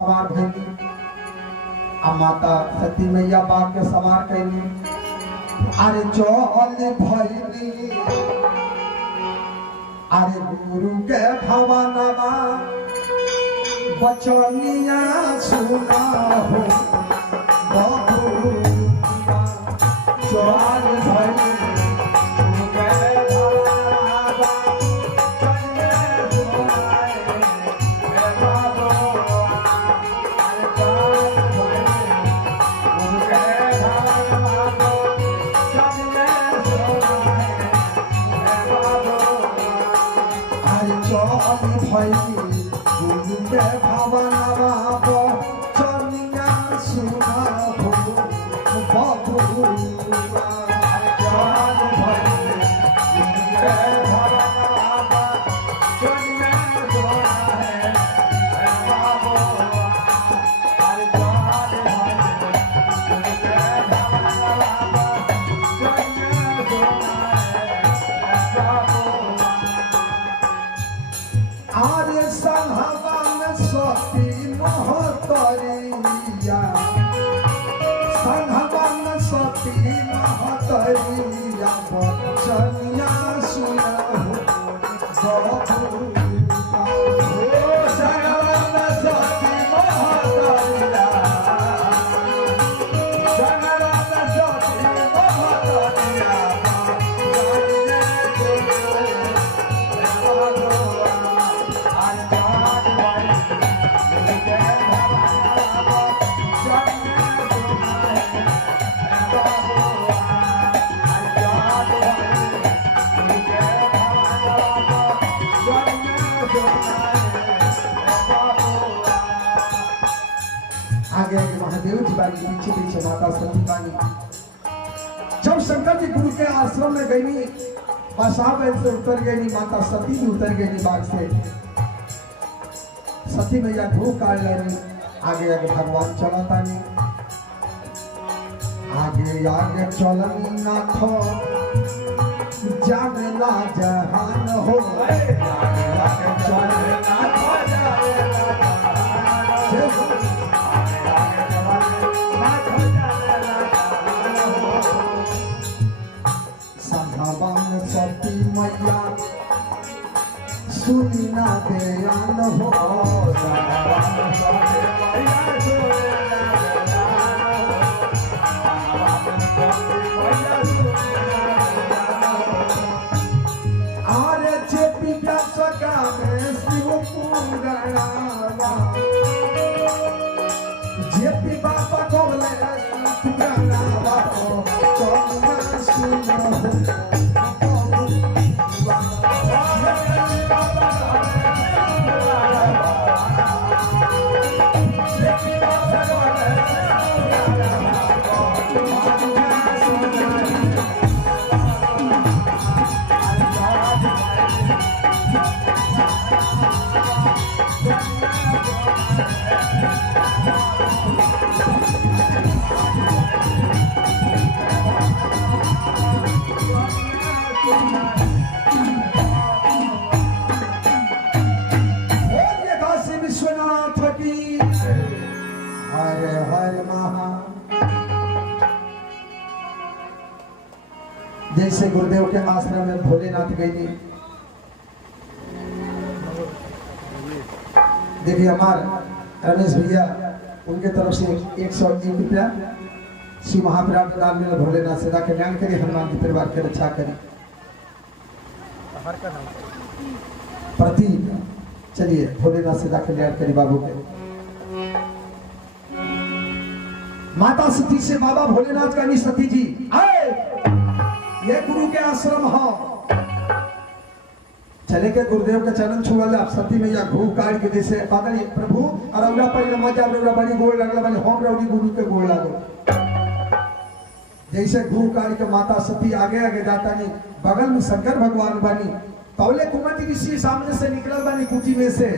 सवार भैली आ माता सती मैया बाग के सवार कैली। अरे चल भैली अरे गुरु के भवनवा बचनिया सुना हो बहुआ चल भैली महादेव जी बानी पीछे पीछे माता सती बानी। जब शंकर जी गुरु के आश्रम में गई बसाव से उतर गई माता सती भी उतर गई बाग से। सती मैया धूप काट लेनी आगे आगे भगवान चलता नहीं आगे आगे चलनी नाथो जानला जहान हो सती मैया सुनी ना बयान हो आरे जे पिता सका में शिव पुराणा जे पिता पकोले पुराणा बापो चलना सुनो जैसे गुरुदेव के आश्रम में भोलेनाथ गई। देखिए हमारे रमेश भैया उनके तरफ से 101 रुपया श्री महाप्राण दान में भोलेनाथ से का कल्याण करे, हनुमान जी परिवार के रक्षा करे। प्रति चलिए भोलेनाथ से कल्याण करे बाबू के। माता सती से बाबा भोलेनाथ का सती जी आए ये गुरु के आश्रम हो चले के गुरुदेव के चरण छुअल आप सती मैया घूम काट के जैसे पागल प्रभु और औरा पर मजा औरा बड़ी गोड़ लगला बनी हम रौड़ी गुरु के गोड़ लागो जैसे घूम काट के माता सती आगे आगे जाता नहीं बगल में शंकर भगवान बनी पहले कुमारी ऋषि सामने से निकल बनी कुटी में से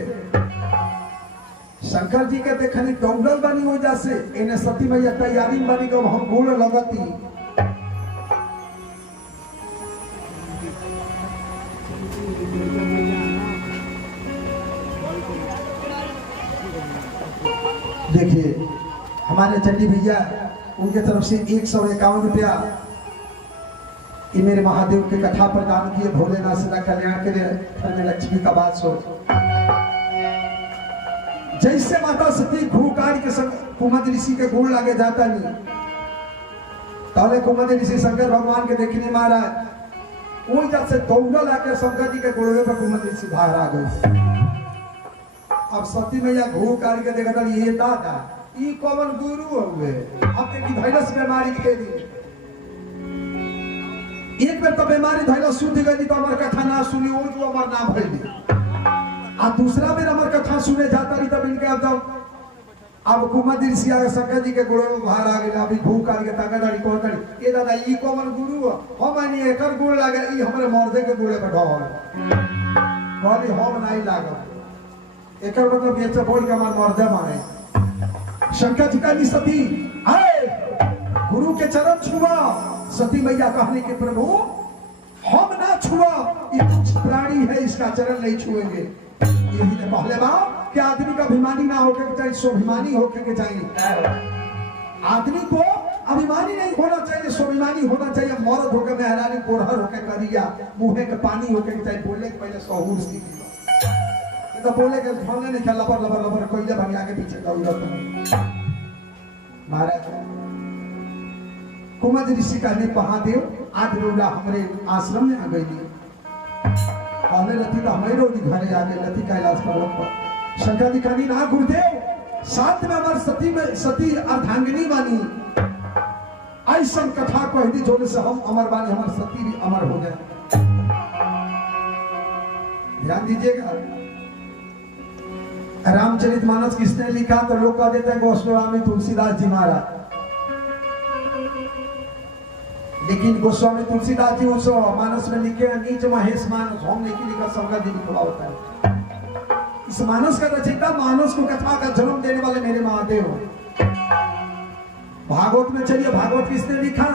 शंकर जी के देखनी दौड़ल बनी हो जैसे इन्हें सती मैया तैयारी बनी को हम गोड़ लगती देखिए हमारे चंडी भैया उनके तरफ से 151 रुपया ये मेरे महादेव के कथा पर दान किए। भोलेनाथ सदा कल्याण के लिए घर में लक्ष्मी का बात सो। जैसे माता सती भूकाल के संग कुमुद ऋषि के गुण लागे जाता नहीं, ताले कुमुद ऋषि शंकर भगवान के देखने महाराज वही जब से दौड़ा लाके शंकर जी के गुड़वे पर कुमुद ऋषि बाहर आ गए। अब सती मैया घू काट के देखा था ये दादा ई कौन गुरु हुए अपने की वायरस बीमारी के लिए एक बार तो बीमारी धैला सुन गई तो हमार कथा ना सुनी वो जो हमार नाम भइली आ दूसरा बेर हमार कथा सुने जाता रही तब इनके अब कुमुद ऋषि आ शंकर जी के गुरु बाहर आ गए। अभी घू काट के ताकतड़ी कहतड़ी ए दादा ई कौन गुरु हम मानी एकर गुण लागे ई हमरे मर्दे के गुड़े पे ढोल कहली हम नहीं लागल एकर मतलब ये से बोल के हमार मर्दे माने। शंकर जी का सती आए गुरु के चरण छुआ। सती मैया कहने के प्रभु हम ना छुआ ये कुछ प्राणी है इसका चरण नहीं छुएंगे। यही तो पहले बात कि आदमी का अभिमानी ना होकर के चाहिए स्वाभिमानी होकर के चाहिए। आदमी को अभिमानी नहीं होना चाहिए स्वाभिमानी होना चाहिए। मर्द होकर मेहरानी कोरहर होकर करिया मुंह के पानी होकर के चाहिए। बोलने के पहले सहूर सीखी तो बोले के ढोलने नहीं खेल लबर लबर लबर कोई जब हम आगे पीछे दौड़त महाराज कुमुद ऋषि कहने महादेव आज रोला हमारे आश्रम में आ गई पहले लती तो हमारे रोज घरे आ गए लती कैलाश पर्वत पर। शंकर जी कहनी ना गुरुदेव साथ में हमारे सती अर्धांगिनी बानी ऐसा कथा कह दी जोने से हम अमर बानी हमारे सती भी अमर हो जाए। ध्यान दीजिएगा रामचरितमानस किसने लिखा तो लोग कह देते हैं गोस्वामी तुलसीदास जी महाराज, लेकिन गोस्वामी तुलसीदास जी उस मानस में लिखे नीच महेश मानस हम नहीं लिखा शंकर जी लिखा होता है। इस मानस का रचयिता मानस को कथा का जन्म देने वाले मेरे महादेव। भागवत में चलिए भागवत किसने लिखा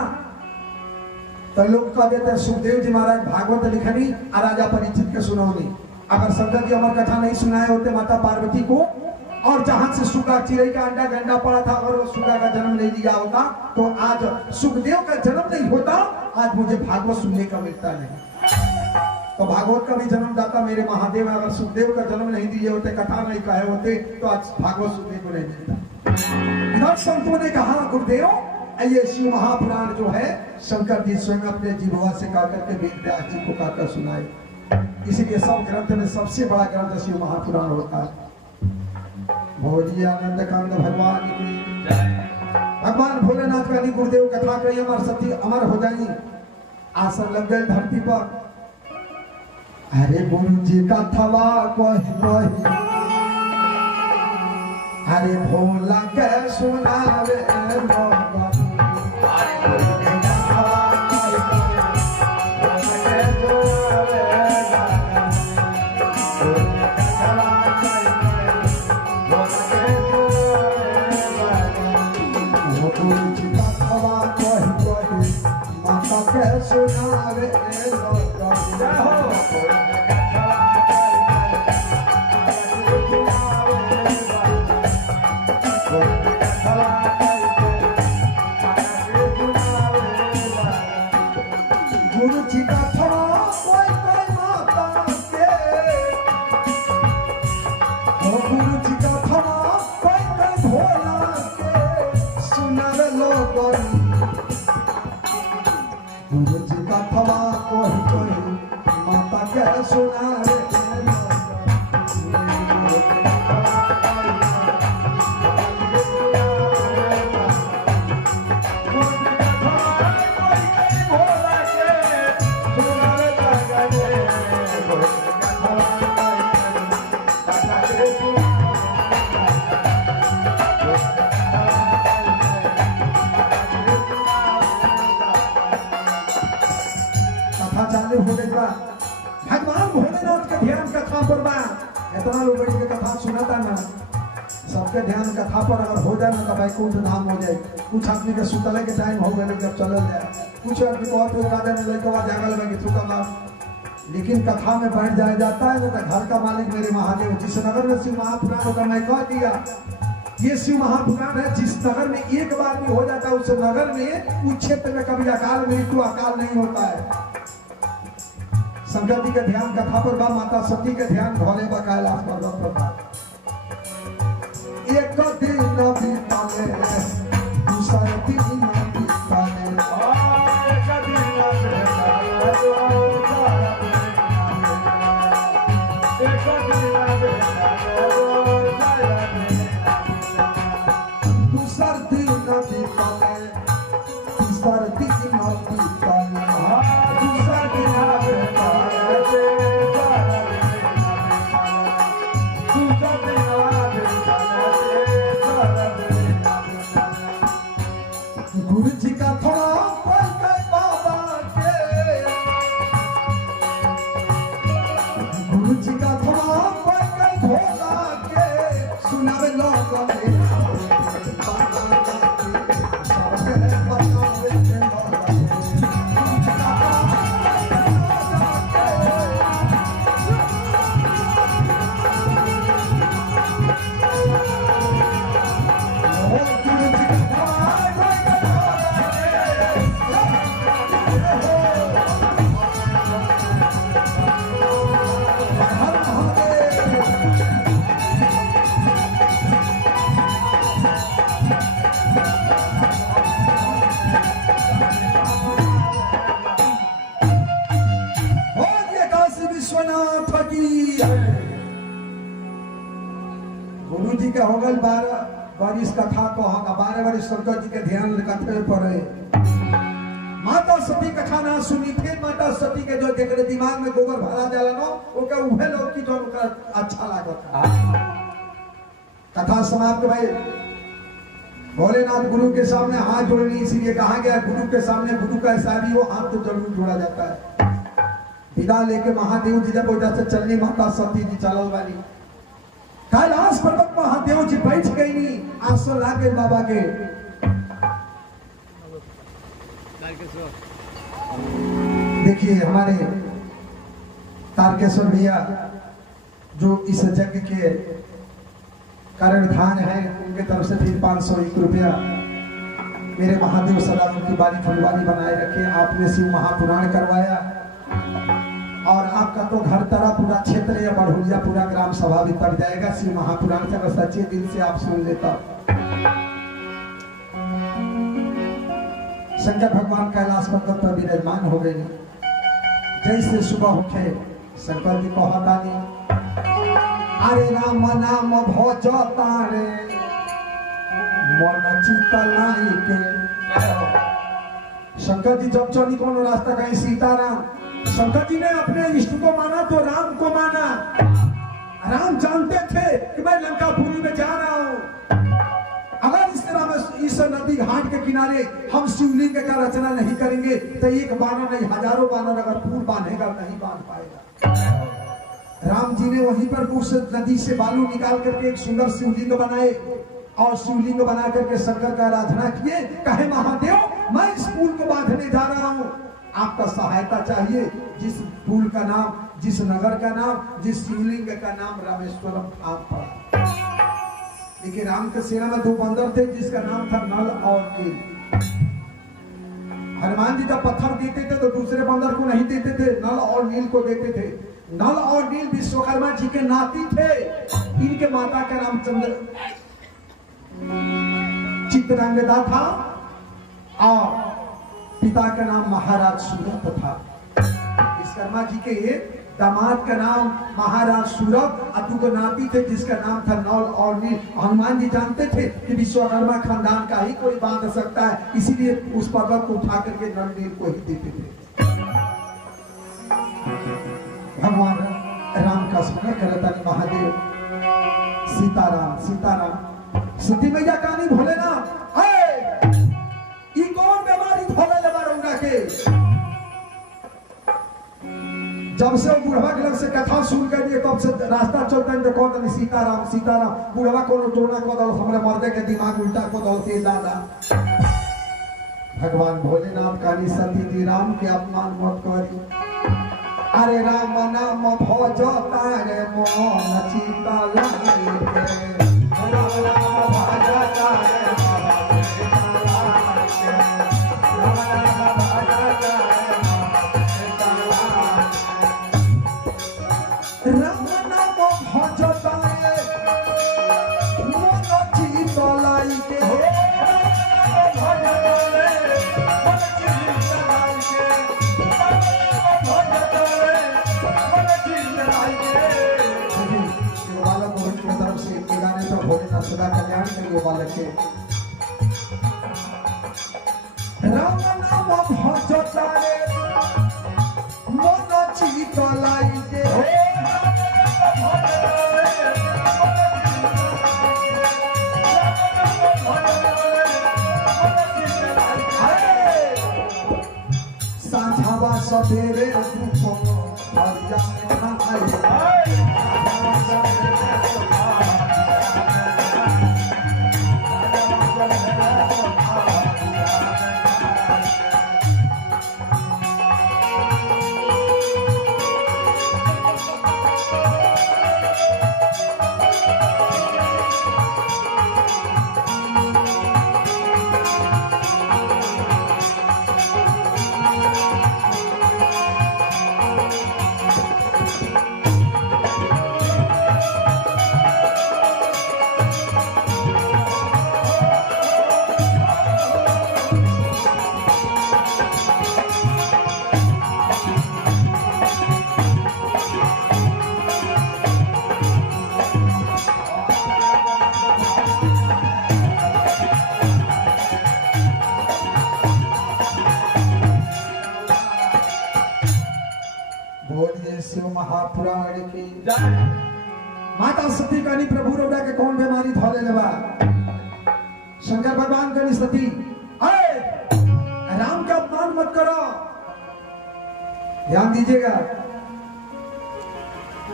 तो लोग कह देते हैं सुखदेव जी महाराज भागवत लिखनी और राजा परीक्षित के सुनौनी। अगर शंकर जी अमर कथा नहीं सुनाए होते माता पार्वती को और जहां से सुगा चिड़ै का अंडा गंडा पड़ा था अगर वो सुगा का जन्म नहीं दिया होता तो आज सुखदेव का जन्म नहीं होता। आज मुझे भागवत सुनने का मिलता नहीं। तो भागवत का भी जन्मदाता मेरे महादेव। अगर सुखदेव का जन्म नहीं दिए होते कथा नहीं कहे होते तो आज भागवत सुनने को नहीं मिलता। इधर संतों ने कहा गुरुदेव ये शिव महापुराण जो है शंकर जी स्वयं अपने जिह्वा से कहकर के वेद व्यास जी को कहकर सुनाए। इसीलिए सब ग्रंथ में सबसे बड़ा ग्रंथ शिव महापुराण होता है। भोलिए आनंद कांड भगवान की भगवान भोलेनाथ का गुरुदेव कथा कही अमर सती अमर हो जाई। आसन लग गए धरती पर। अरे गुरु जी का थवा कही अरे भोला के सुनावे भगवान भोलेनाथ के ध्यान कथा पर बा। इतना लोग बैठ के कथा सुनाता ना सबके ध्यान कथा पर अगर हो जाए ना तो भाई कुछ धाम हो जाए। कुछ आदमी के सुतले के टाइम हो गए जब चल जाए कुछ आदमी बहुत जागल लगे सुतला लेकिन कथा में बैठ जाया जाता है तो घर का मालिक मेरे महादेव जिस नगर में शिव महापुराण का मैं कह दिया ये शिव महापुराण है। जिस नगर में एक बार भी हो जाता है उस नगर में, उस क्षेत्र में कभी अकाल मृत्यु अकाल नहीं होता है। शंकर जी के ध्यान कथा पर बा, माता सती के ध्यान भोले बा कैलाश पर्वत पर बा। एक दिन बीताले दूसरा दिन बीताले, दूसरा दिन बीताले, तीसरा दिन बीताले, दूसरा दिन गुरु जी का थोड़ा पल बाबा के, गुरु जी का थोड़ा पल भोला के, सुनावे लोग गुरु जी के हो गए 12 बारिश कथा को, 12 बारिश शंकर जी के ध्यान कथे पड़े। माता सती कथा ना सुनी, फिर माता सती के जो जेकरे दिमाग में गोबर भरा जाला नो, ओके उहे लोग की जो उनका अच्छा लागता। कथा समाप्त भाई। भोलेनाथ गुरु के सामने हाथ जोड़नी, इसीलिए कहा गया गुरु के सामने गुरु का ऐसा भी हो हाथ तो जरूर जोड़ा जाता है। विदा लेके महादेव जी जब उधर से चलनी, माता सती जी चलल वाली कैलाश पर्वत पर महादेव जी बैठ गई नी, आंसू लागे बाबा के। देखिए हमारे तारकेश्वर भैया जो इस यज्ञ के कर्णधार है, उनके तरफ से फिर 501 रुपया मेरे महादेव सदा उनकी बारी फुलवारी बनाए रखे। आपने शिव महापुराण करवाया और आपका तो घर तरह पूरा क्षेत्र या बढ़ोलिया पूरा ग्राम सभा भी पड़ जाएगा शिव महापुराण से। अगर सच्चे दिल से आप सुन लेता। शंकर भगवान कैलाश पर्वत पर विराजमान हो गए। जैसे सुबह उठे शंकर जी को हटानी, अरे राम नाम भजता रे मन चितलाई के। शंकर जी जब चली कोनो रास्ता कहीं सीताराम, शंकर जी ने अपने इष्ट को माना तो राम को माना। राम जानते थे कि मैं लंकापुरी में जा रहा हूं। अगर इस तरह इस नदी घाट के किनारे हम शिवलिंग का रचना नहीं करेंगे तो एक बानर नहीं हजारों बानर अगर फूल बांधेगा नहीं बांध पाएगा। राम जी ने वहीं पर उस नदी से बालू निकाल करके एक सुंदर शिवलिंग बनाए और शिवलिंग बना करके शंकर का आराधना किए। कहे महादेव मैं इस पुल को बांधने जा रहा हूं, आपका सहायता चाहिए। जिस पुल का नाम, जिस नगर का नाम, जिस शिवलिंग का नाम रामेश्वरम आप पड़ा। देखिए राम के सेना में 2 बंदर थे जिसका नाम था नल और नील। हनुमान जी जब पत्थर देते थे तो दूसरे बंदर को नहीं देते थे, नल और नील को देते थे। नल और नील विश्वकर्मा जी के नाती थे। इनके माता का नाम चित्रंगदा था और पिता का नाम महाराज सूरत था। विश्वकर्मा जी के ये दामाद का नाम महाराज सूरत, अतुक नाती थे जिसका नाम था नल और नील। हनुमान जी जानते थे कि विश्वकर्मा खानदान का ही कोई बांध सकता है, इसीलिए उस पर्वत को उठा करके नल नील को ही देते थे। भगवान राम का स्मरण करता नहीं महादेव। सीताराम सीताराम सती मैया कहानी भोलेनाथ कौन बीमारी भोले ले बारूंगा के। जब से वो बुढ़वा के लग से कथा सुन कर दिए तब से रास्ता चलता है तो कहते सीताराम सीताराम। बुढ़वा को टोना को दल हमारे मर्दे के दिमाग उल्टा को दलते दादा। भगवान भोलेनाथ काली सती जी राम के अपमान मत करी। अरे राम नाम भजता रे मन चिता लाई के। सदा कल्याण करियो बालक के। राम नाम भजो तारे मन चित लाई के साझावा सवेरे दुख हरिया महापुराण की माता सती कनी प्रभु रोड़ा के कौन बीमारी धोले लेवा शंकर भगवान कनी सती राम का अपमान मत करो। ध्यान दीजिएगा,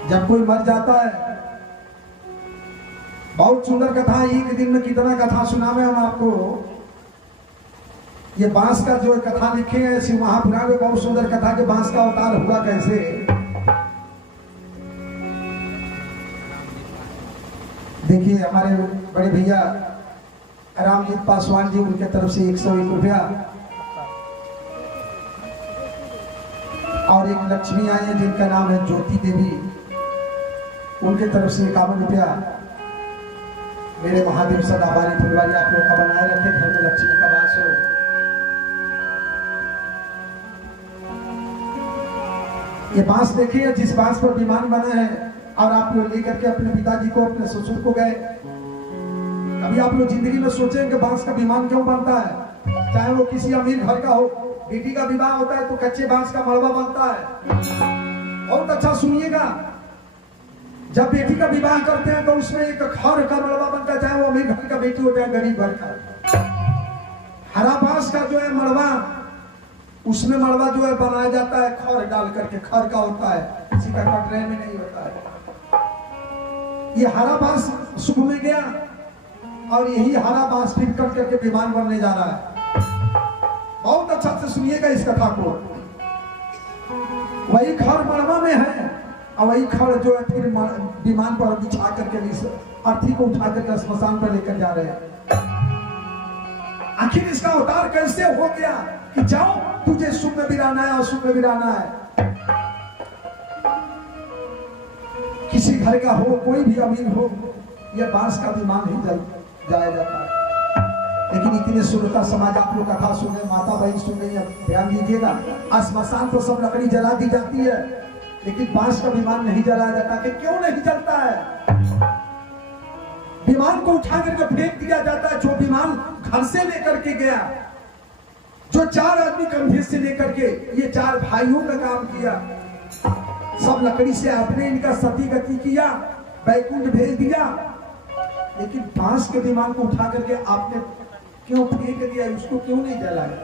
जब कोई मर जाता है, बहुत सुंदर कथा, एक दिन में कितना कथा सुनावे हम आपको। ये बांस का जो कथा लिखे है शिव महापुराण में, बहुत सुंदर कथा के बांस का अवतार हुआ कैसे। देखिए हमारे बड़े भैया रामजीत पासवान जी, उनके तरफ से 101 रुपया, और एक लक्ष्मी आई है जिनका नाम है ज्योति देवी, उनके तरफ से 51 रुपया। मेरे महादेव सदा बारी फुलवारी आप लोग का बनाए रखे, घर में लक्ष्मी का वास हो। ये बांस देखिए, जिस बांस पर विमान बना है, और आप लोग लेकर के अपने पिताजी को, अपने ससुर को गए। कभी आप लोग जिंदगी में सोचें कि बांस का विमान क्यों बनता है? चाहे वो किसी अमीर घर का हो, बेटी का विवाह होता है तो कच्चे बांस का मड़वा बनता है। बहुत अच्छा सुनिएगा, जब बेटी का विवाह करते हैं तो उसमें एक खर का मड़वा बनता है, चाहे वो अमीर घर का बेटी हो, चाहे गरीब घर का। हरा बांस का जो है मड़वा, उसमें मड़वा जो है बनाया जाता है खर डाल करके, खर का होता है, किसी का कटरे में नहीं होता है। ये हरा बांस शुभ में गया, और यही हरा बांस फिर कट करके विमान बनने जा रहा है। बहुत अच्छा से सुनिएगा इस कथा को। वही खर मड़वा में है, और वही खर जो है फिर विमान पर बिछा करके अर्थी को उठा करके स्मशान पर लेकर जा रहे हैं। आखिर इसका अवतार कैसे हो गया कि जाओ तुझे सुख में बिराना है, अशुभ में बिराना है। किसी घर का हो, कोई भी अमीर हो, यह बांस का विमान ही जाया जाता है। लेकिन इतने सुरता समाज, आप लोग कथा सुने, माता बहन सुन रही है, ध्यान दीजिएगा, स्मशान पर सब लकड़ी जला दी जाती है, लेकिन बांस का विमान नहीं जलाया जाता। कि क्यों नहीं जलता है? विमान को उठा करके फेंक दिया जाता है। जो विमान घर से लेकर के गया, जो 4 आदमी कंधे से लेकर के, ये 4 भाइयों का काम किया, सब लकड़ी से आपने इनका सती गति किया, बैकुंठ भेज दिया, लेकिन बांस के विमान को उठा करके आपने क्यों फेंक दिया? उसको क्यों नहीं जलाया?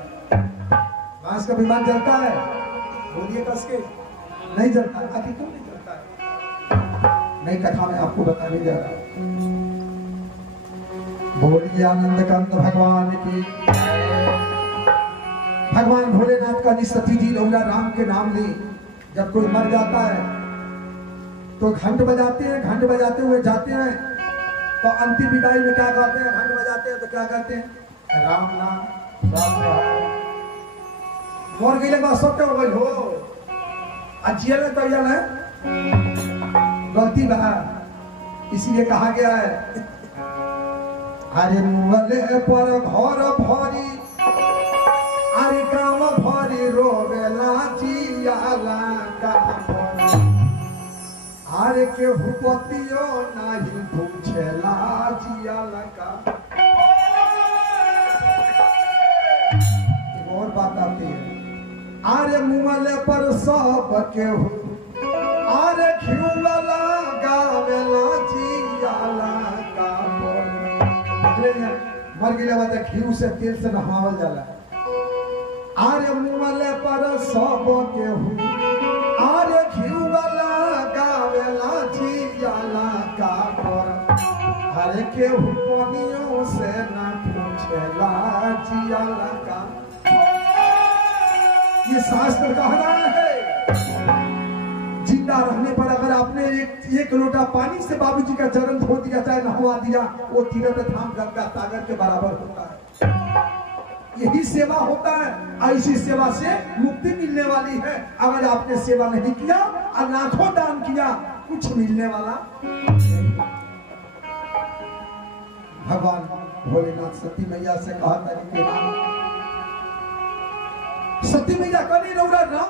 बांस का विमान जलता है? बोलिए कस के, नहीं जलता। आखिर क्यों नहीं जलता है? नई कथा में आपको बताने जा रहा हूं। बोलिए आनंद कंद भगवान की। भगवान भोलेनाथ का सती जी लौला राम के नाम ली। जब कोई मर जाता है तो घंट बजाते हैं, घंट बजाते हुए जाते हैं, तो अंतिम विदाई में क्या कहते हैं? घंट बजाते हैं तो क्या कहते हैं? राम नाम राम नाम। मोर गई लगा सब क्या हो हो अजिया ने तो है गलती बहा, इसीलिए कहा गया है अरे मुगले पर घर भरी, अरे गाँव भरी रोवेला जियाला का, अरे अरे केहू पतियो नहीं पूछेला जिया लगा। एक और बात आती है, अरे मुँहले पर सब केहू अरे घिउला गावेला जिया लगा। मर गया बात घिउ से तेल से नहावल जाला। अरे मुँहले पर सब केहू अरे घिउला गावेला जिया लगा। अरे केहू पानियों से ना पूछेला जिया लगा। ये शास्त्र कह रहा है जिंदा रहने पर अगर आपने एक लोटा पानी से बाबूजी का चरण धो दिया चाहे नहवा दिया, वो तीरथ धाम गंगा सागर के बराबर होता है। यही सेवा होता है। ऐसी सेवा से मुक्ति मिलने वाली है। अगर आपने सेवा नहीं किया और लाखों दान किया, कुछ मिलने वाला नहीं। भगवान भोलेनाथ सती मैया से कहा था कि सती मैया कनी रौरा